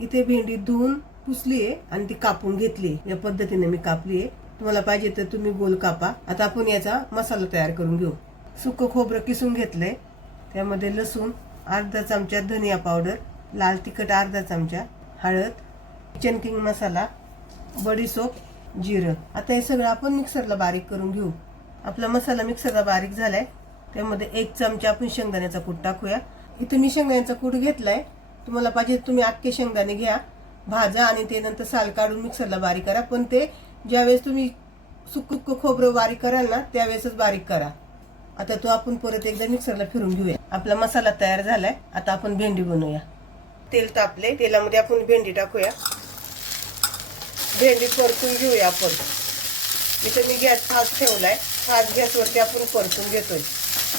इथे भेंडी धुवून पुसली आहे आणि ती कापून घेतली. या पद्धतीने मी कापली आहे. तुम्हाला पाहिजे तर तुम्ही गोल कापा. आता आपण याचा मसाला तयार करून घेऊ. सुकं खोबरं किसून घेतलंय. त्यामध्ये लसूण, अर्धा चमचा धनिया पावडर, लाल तिखट अर्धा चमचा, हळद, किचन किंग मसाला, बडीशोप, जिरं. आता हे सगळं आपण मिक्सरला बारीक करून घेऊ. आपला मसाला मिक्सरला बारीक झालाय. त्यामध्ये 1 चमचा आपण शेंगदाण्याचा कूट टाकूया. इथे मी शेंगदाण्याचा कूट घेतलाय. तुम्हाला पाहिजे तुम्ही अख्खे शेंगदाणे घ्या, भाजा आणि ते नंतर साल काढून मिक्सरला बारीक करा. पण ते ज्यावेळेस तुम्ही सुक्क खोबरं बारीक कराल ना त्यावेळेसच बारीक करा. आता तो आपण परत एकदा मिक्सरला फिरून घेऊया. आपला मसाला तयार झालाय. आता आपण भेंडी बनवूया. तेल तापले. तेलामध्ये आपण भेंडी टाकूया. भेंडी परतून घेऊया आपण. इथे मी गॅस फास्ट ठेवलाय. फास्ट गॅसवरती आपण परतून घेतोय.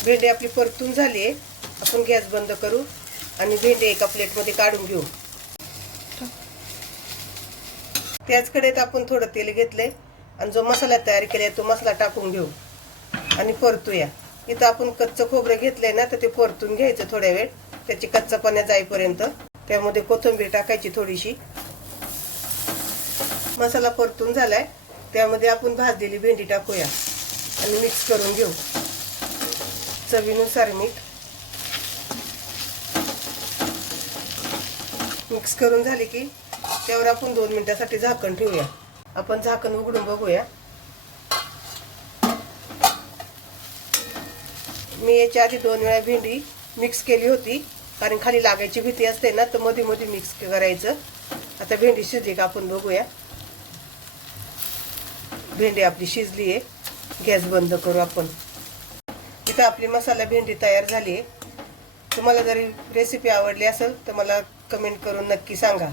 भेंडी आपली परतून झाली आहे. आपण गॅस बंद करू आणि भेंडी एका प्लेटमध्ये काढून घेऊ. त्याच कढईत आपण थोडं तेल घेतलंय आणि जो मसाला तयार केलाय तो मसाला टाकून घेऊ आणि परतूया. इथं आपण कच्चं खोबरं घेतलंय ना तर ते परतून घ्यायचं थोड्या वेळ, त्याची कच्चापणा जाईपर्यंत. त्यामध्ये कोथिंबीर टाकायची थोडीशी. मसाला परतून झालाय. त्यामध्ये आपण भाजलेली भेंडी टाकूया आणि मिक्स करून घेऊ. चवीनुसार मीठ. मिक्स करून झाले की त्यावर आपण 2 मिनिटांसाठी झाकण ठेवूया. आपण झाकण उघडून बघूया. मी याच्या आधी 2 वेळा भेंडी मिक्स केली होती, कारण खाली लागायची भीती असते ना, तर मध्ये मध्ये मिक्स करायचं. आता भेंडी शिजली का आपण बघूया. भेंडी आपली शिजली आहे. गॅस बंद करू आपण. इथं आपली मसाला भेंडी तयार झाली आहे. तुम्हाला जरी रेसिपी आवडली असेल तर मला कमेंट करून नक्की सांगा.